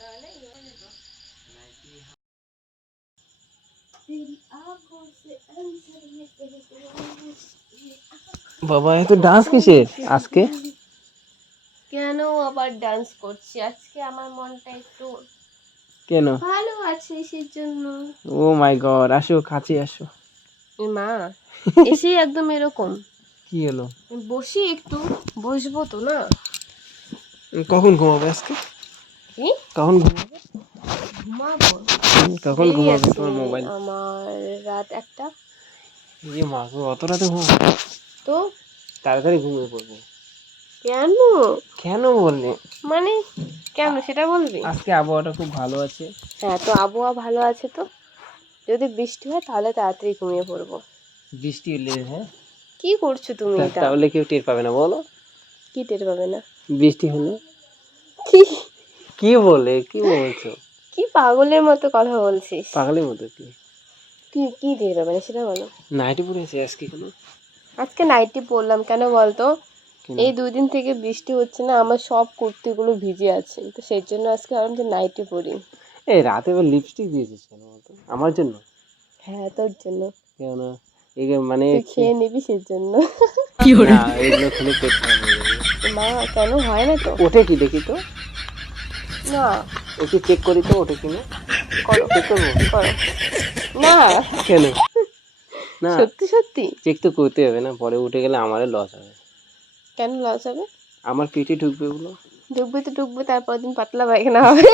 তাহলে বাবা এত ডান্স কিসের? আজকে? কেন আবার ডান্স করছি? আজকে আমার মনটা একটু কেন? ভালো আছে সেজন্য ও মাই গড আসো কাছে আসো। মা এসেই একদম এরকম। কি হলো? বসি একটু বসবো তো না। কখন ঘুমাবে আজকে? কখন ঘুমাবে? কখন ঘুমাবে তোমার মোবাইল আমার রাত একটা। ইয়ে মা গো অত রাতে ঘুমাবে? তো? তাড়াতাড়ি ঘুমিয়ে পড়ব। কেন? কেন বললে? মানে কেন সেটা বলবি? আজকে আবহাওয়াটা খুব ভালো আছে। হ্যাঁ তো আবহাওয়া ভালো আছে তো? যদি বৃষ্টি হয় তাহলে তাড়াতাড়ি ঘুমিয়ে পড়ব। বৃষ্টি হলে হ্যাঁ? কি করছ তুমি এটা? তাহলে কেউ টের পাবে না বলো। কি টের পাবে না? বৃষ্টি হলে? কি? কি বলে কি বলছো? কি পাগলের মতো কথা বলছিস? পাগলের মতো কি? কি কি টের পাবে না সেটা বলো। নাইটি পরেছে আজকে কোনো? আজকে নাইটি পরলাম কেন বলতো? এই দুই দিন থেকে বৃষ্টি হচ্ছে না আমার সব কুর্তিগুলো ভিজে আছে তো সেই জন্য আজকে ভাবলাম যে নাইটি পরি। এই রাতে আবার লিপস্টিক দিয়েছিস কেন বলতো? আমার জন্য? হ্যাঁ তোর জন্য। কেন? এগুলো মানে খেয়ে নিবি সেই জন্য। না, এগুলো খেলে পেট। মা কেন? হয় না তো। ওঠে কি দেখি তো? না। একটু চেক করি তো ওঠে কিনা? করো চেক করব করো। না। কেন? না। সত্যি সত্যি? চেক তো করতে হবে না পরে উঠে গেলে আমারও লস হবে। কেন লস হবে? আমার পেটে ঢুকবে ওগুলো ডুববে তো ডুববে তারপর দিন পাতলা পায়খানা হবে।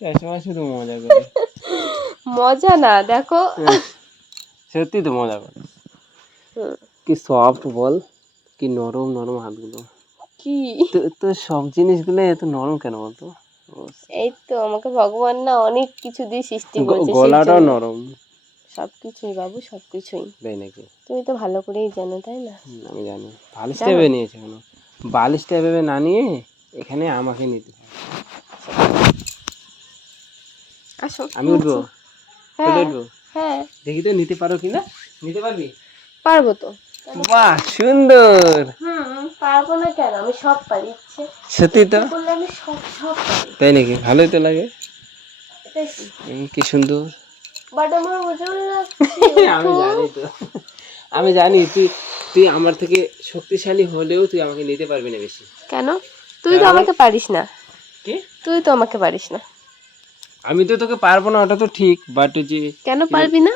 সবসময় শুধু মজা করে। মজা না দেখো। হ্যাঁ, সত্যি তো মজা করে। কি সফট বল কি নরম নরম হাতগুলো। কি? তো সব জিনিসগুলো এত নরম কেন বলতো? এই তো আমাকে ভগবান না অনেক কিছু দিয়ে সৃষ্টি করেছে গলাটাও নরম। সব কিছুই বাবু সব কিছুই তাই নাকি? তুমি তো ভালো করেই জানো তাই না? আমি জানি। বালিশটা ভেবে নিয়েছে কেন? বালিশটা ভেবে না নিয়ে এখানে আমাকে নিতে আসো আমি উঠবো? হ্যাঁ হ্যাঁ। দেখি তো নিতে পারো কিনা? নিতে পারবি? পারব তো। বাহ সুন্দর। হুম। পারব না কেন? আমি সব পারি ইচ্ছে। সত্যি তো? করলে আমি সব সব পারি। তাই নাকি? ভালোই তো লাগে। কি সুন্দর। বাট আমার ওজন আমি জানি তো। আমি জানি তুই তুই আমার থেকে শক্তিশালী হলেও তুই আমাকে নিতে পারবি না বেশি। কেন? তুই তো আমাকে পারিস না। কি? তুই তো আমাকে পারিস না। আমি তো তোকে পারব না ওটা তো ঠিক বাট যে কেন পারবি না?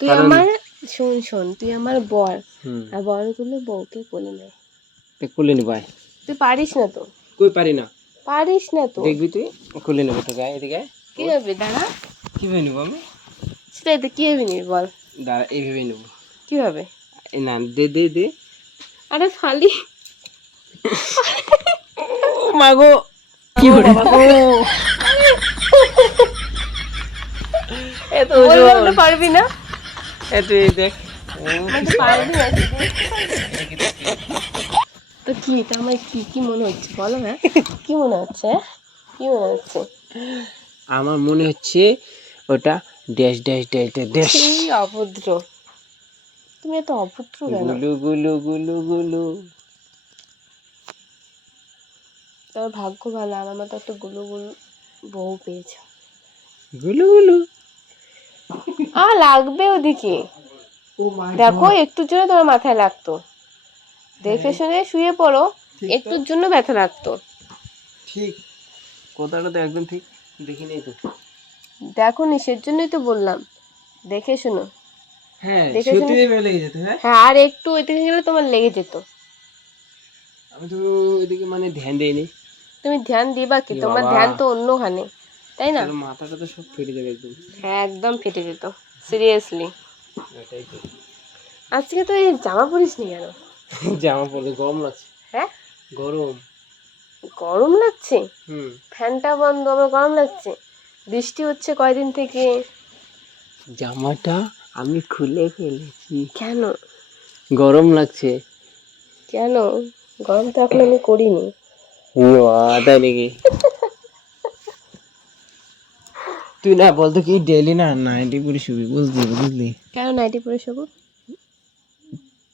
তুই আমার শোন শোন তুই আমার বর। আর বরগুলো বউকে কোলে নেয়। তে খুলে নি ভাই তুই পারিস না তো। কই পারি না? পারিস না তো। দেখবি তুই? খুলে নেব তো গায়ে এদিকে কি হবে দাঁড়া। কি ভেবে নেব আমি? সেটাই তো কি হবে নিবি বল। দাঁড়া এই ভেবে নেব। কি হবে এই না দে দে দে। আরে ফালি মাগো। কি হলো এত পারবি না। এত দেখ। মানে পারবি না তো কি এটা আমার কি কি মনে হচ্ছে? বলো না কি মনে হচ্ছে? হ্যাঁ? কি মনে হচ্ছে? আমার মনে হচ্ছে ওটা ড্যাশ ড্যাশ ড্যাশ ড্যাশ অভদ্র। তুমি এত অভদ্র কেন? গুলু গুলু গুলু গুলু। তোমার ভাগ্য ভালো আমার মতো একটা গুলো গুলো বউ পেয়েছ। গুলু গুলু। আ লাগবে ওদিকে। দেখো একটুর জন্য তোমার মাথায় লাগতো। দেখে শুনে শুয়ে পড়ো একটুর জন্য ব্যথা লাগতো। ঠিক। কথাটা তো একদম ঠিক। দেখি নেই তো। দেখো নিষের জন্যই তো বললাম। দেখে শুনো। হ্যাঁ দেখে সত্যি শুনে- লেগে যেত হ্যাঁ? হ্যাঁ আর একটু এদিকে গেলে তোমার লেগে যেত। আমি তো ওইদিকে মানে ধ্যান দেইনি। তুমি ধ্যান দিবা কি? তোমার ধ্যান তো অন্যখানে তাই না? মাথাটা তো সব ফেটে যাবে একদম। হ্যাঁ একদম ফেটে যেত। সিরিয়াসলি এটাই তো। আজকে তো এই জামা পরিস নি কেন? জামা পড়লে গরম লাগছে। হ্যাঁ? গরম। গরম লাগছে? হুম। ফ্যানটা বন্ধ আমার গরম লাগছে? বৃষ্টি হচ্ছে কয়দিন থেকে? জামাটা আমি খুলে ফেলেছি। কেন? গরম লাগছে। কেন? গরম তো এখন আমি করিনি। তাই নাকি? তুই না বলতো কি ডেলি না নাইটি পরে শুবি বুঝলি বুঝলি? কেন নাইটি পরে শোবো?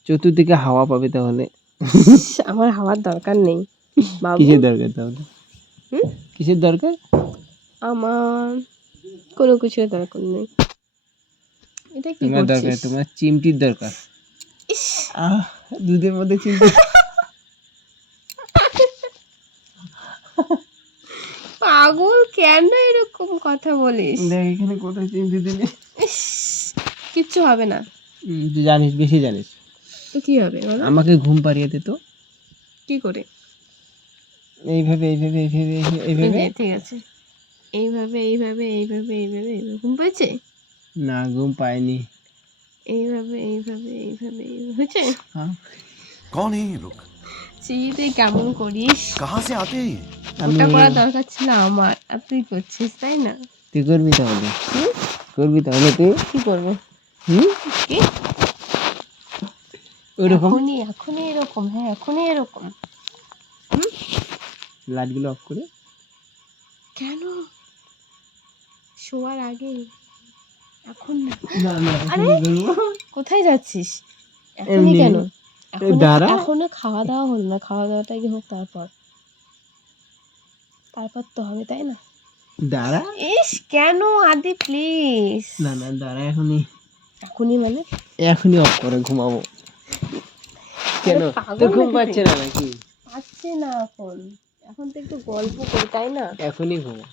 চতুর্দিকে হাওয়া পাবে তাহলে? আমার হাওয়ার দরকার নেই। বাবু। কিসের দরকার তাহলে? কিসের দরকার? আমার কোনো কিছু দরকার নেই। এটা কি তোমার দরকার করছিস? তোমার চিমটির দরকার। ইস, আহ দুধের মধ্যে চিমটি। পাগল কেন এরকম কথা বলিস? দেখ এখানে কোথায় চিমটি দিলি? কিচ্ছু হবে না। তুই জানিস বেশি জানিস। কি হবে বলো? আমাকে ঘুম পাড়িয়ে দিত কি করে? এইভাবে এইভাবে এইভাবে এইভাবে। ঠিক আছে। এইভাবে এইভাবে এইভাবে এইভাবে এইভাবে। ঘুম পেয়েছে না ঘুম পাইনি। এইভাবে এইভাবে এইভাবে হয়েছে? কন এই লোক চিতে কেমন করিস? কাহা সে আতে ওটা করা দরকার ছিল আমার। আর তুই করছিস তাই না? তুই করবি তাহলে? করবি তাহলে তুই? কি করব? হুম? কি? ওইরকম? এখনই এখনই এরকম হ্যাঁ এখনই এরকম। লাইটগুলো অফ করে? কেন? শোয়ার আগে? এখন না? আরে! কোথায় যাচ্ছিস? এখনই কেন? দাঁড়া। এখনও খাওয়া দাওয়া হলো না। খাওয়া দাওয়াটা কি হোক তারপর। তারপর তো হবে তাই না? দাঁড়া। ইস কেন আদি প্লিজ? না না দাঁড়া এখনই। এখনই মানে? এখনই অফ করে ঘুমাবো। কেন? তোর ঘুম পাচ্ছে না নাকি? পাচ্ছে না এখন। এখন তো একটু গল্প করি তাই না? এখনই ঘুমো।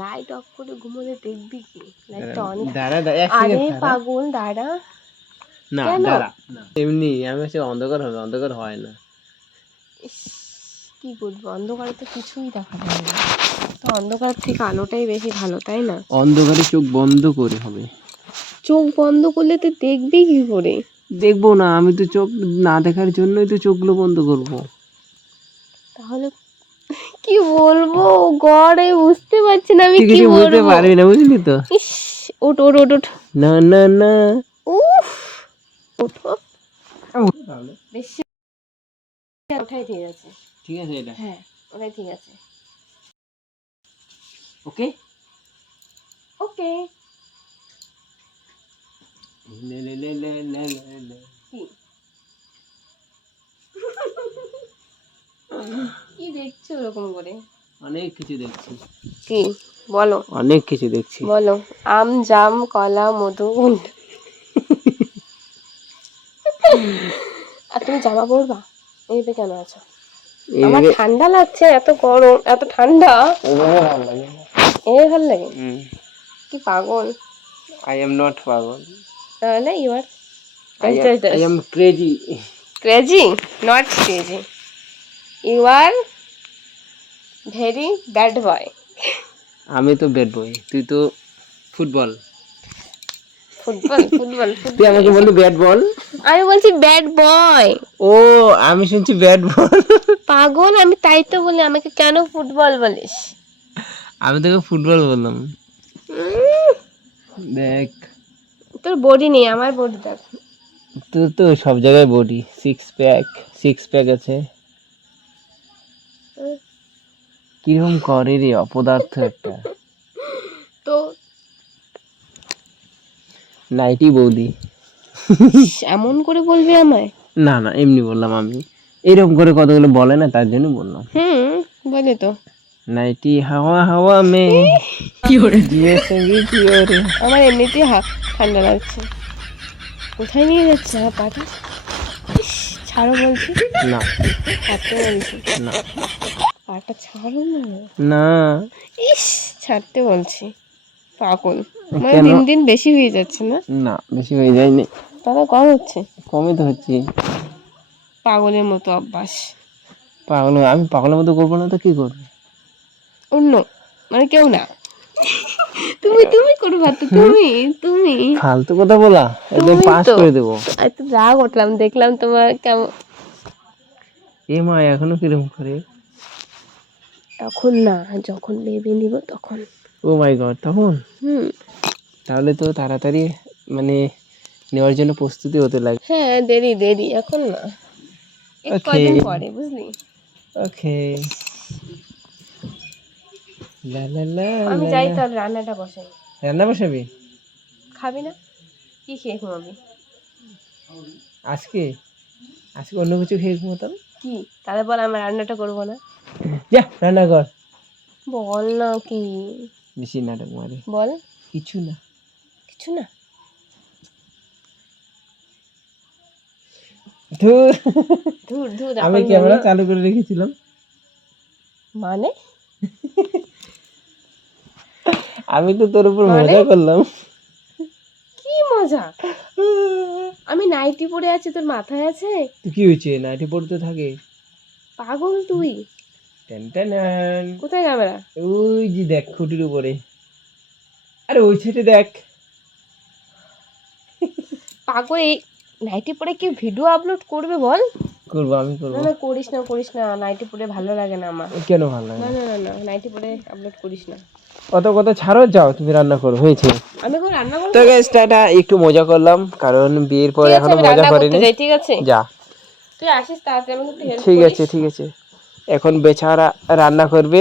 লাইট অফ করে ঘুমোলে দেখবি কি? লাইটটা অন দাঁড়া দাঁড়া আরে পাগল দাঁড়া। না দাঁড়া। এমনি আমি হচ্ছে অন্ধকার হবে অন্ধকার হয় না। কি করব অন্ধকারে তো কিছুই দেখা যায় না। তো অন্ধকার থেকে আলোটাই বেশি ভালো তাই না? অন্ধকারে চোখ বন্ধ করে হবে। চোখ বন্ধ করলে তুই দেখবি কি করে? দেখব না আমি তো চোখ না দেখার জন্যই তো চোখগুলো বন্ধ করব। তাহলে কি বলব? গড়ে বুঝতে পারছি না আমি কি কিছু বুঝতে বলব। পারবি না বুঝলি তো? ওট ওট ওট ওট না না না। উফ ওঠো বেশি ওঠাই ঠিক আছে। ঠিক আছে এটা। হ্যাঁ ওটাই ঠিক আছে। ওকে ওকে লে লে লে লে লে লে লে। কি দেখছ ওরকম করে? অনেক কিছু দেখছি। কি? বলো। অনেক কিছু দেখছি। বলো। আম জাম কলা মধু আর তুমি জামা পরবা? এইভাবে কেন আছো? আমার ঠান্ডা লাগছে এত গরম এত ঠান্ডা। এই ভালো লাগে। কি পাগল? আই এম নট পাগল। তাহলে you are I am crazy crazy not crazy you are very bad boy আমি তো ব্যাড বয় তুই তো ফুটবল ফুটবল ফুটবল তুই আমাকে বললি ব্যাট বল আমি বলছি ব্যাড বয় ও আমি শুনছি ব্যাট বল পাগল আমি তাই তো বলি আমাকে কেন ফুটবল বলিস? আমি তোকে ফুটবল বললাম। দেখ। তোর বডি নেই আমার বডি দেখ। তোর তো সব জায়গায় body six pack six pack আছে। কীরকম করে রে অপদার্থ একটা। তো? নাইটি বৌদি। এমন করে বলবি আমায়? না না এমনি বললাম আমি। এরকম করে কতগুলো বলে না তার জন্য বললাম। হুম বলে তো। নাইটি হাওয়া হাওয়া মে। কি জিয়ে সঙ্গী কি ওরে? আমার এমনিতেই ঠান্ডা লাগছে। কোথায় নিয়ে যাচ্ছে আমার পাটা ছাড়ো বলছি। না। ছাড়তে বলছি। না। পাটা ছাড়ো না। না। ইস ছাড়তে বলছি। পাগল। মানে দিন দিন বেশি হয়ে যাচ্ছে না? না বেশি হয়ে যায়নি। তাহলে কম হচ্ছে? কমই তো হচ্ছে। পাগলের মতো অভ্যাস। পাগল আমি পাগলের মতো করব না তো কি করব? অন্য মানে কেউ না। তুমি তুমি করবা তো তুমি তুমি। ফালতু কথা বলা একদম পাস তো। করে দেবো। এত রাগ উঠলাম দেখলাম তোমার কেমন এ মা এখনও কীরকম করে? এখন না যখন বেবি নিব তখন। ও মাই গড তখন? হুম। তাহলে তো তাড়াতাড়ি মানে নেওয়ার জন্য প্রস্তুতি হতে লাগে। হ্যাঁ দেরি দেরি এখন না. কদিন পরে বুঝলি? ওকে লা লা লা আমি যাই লা। তার রান্নাটা বসাই। রান্না বসাবি? খাবি না? কি খেয়ে ঘুমাবি? আজকে? আজকে অন্য কিছু খেয়ে ঘুমোতাম কি? তাহলে বল আমার রান্নাটা করব না। যা রান্না কর। বল না কি? বেশি নাটক মারে বল। কিছু না। কিছু না? ধুর। ধুর ধুর আমি ক্যামেরা চালু করে রেখেছিলাম। মানে? আমি তো তোর উপর মানে? মজা করলাম। কি মজা? আমি নাইটি পরে আছি তোর মাথায় আছে? কি হয়েছে? নাইটি পড়তে থাকে? পাগল তুই। কোথায় ক্যামেরা ওই যে দেখ খুঁটির উপরে। আরে ওই ছেটে দেখ। পাগল এই নাইটি পরে কি ভিডিও আপলোড করবে বল? করব আমি করব। না করিস না করিস না। নাইটি পরে ভালো লাগে না আমার। কেন ভালো লাগে? না? না না নাইটি পরে আপলোড করিস না। অত কথা ছাড়ো যাও তুমি রান্না করো হয়েছে। আমি এখন রান্না করব? তো গাইস টাটা একটু মজা করলাম কারণ বিয়ের পরে এখনও মজা করিনি। ঠিক আছে? যা। তুই আসিস তাড়াতাড়ি আমাকে একটু হেল্প ঠিক আছে ঠিক আছে। এখন বেচারা রান্না করবে।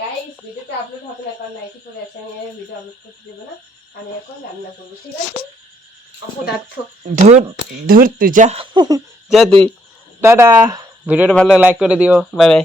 গাইস ভিডিওটা আপলোড হবে না কারণ নাইটি পরে আছে আমি ভিডিও আপলোড করতে দেবো না। আমি এখন রান্না করব ঠিক আছে? অপদার্থ ধুর ধুর তুই যা যা তুই। টাটা। ভিডিওটা ভালো লাইক করে দিও। Bye bye